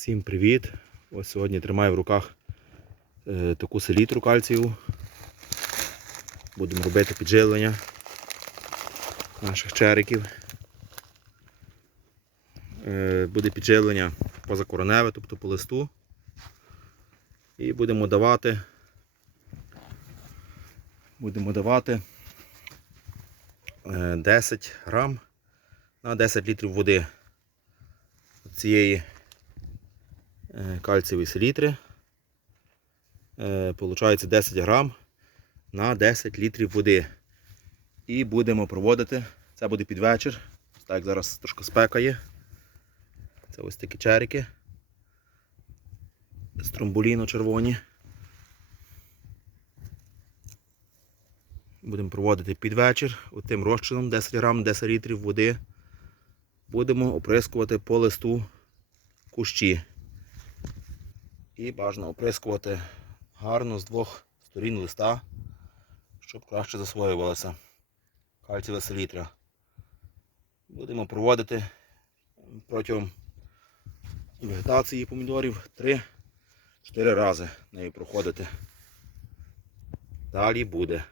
Всім привіт! Ось сьогодні тримаю в руках е, таку селітру кальцієву. Будемо робити підживлення наших чериків. Е, буде підживлення позакороневе, тобто по листу. І будемо давати, будемо давати е, 10 грам на 10 літрів води цієї е, кальцієвої селітри. Е, Получається 10 грам на 10 літрів води. І будемо проводити, це буде під вечір, так зараз трошки спека є. Це ось такі черики. З тромболіно червоні. Будемо проводити під вечір тим розчином 10 грам, 10 літрів води. Будемо оприскувати по листу кущі. І бажано оприскувати гарно з двох сторін листа, щоб краще засвоювалася кальцієва селітра. Будемо проводити протягом вегетації помідорів 3-4 рази нею проходити. Далі буде.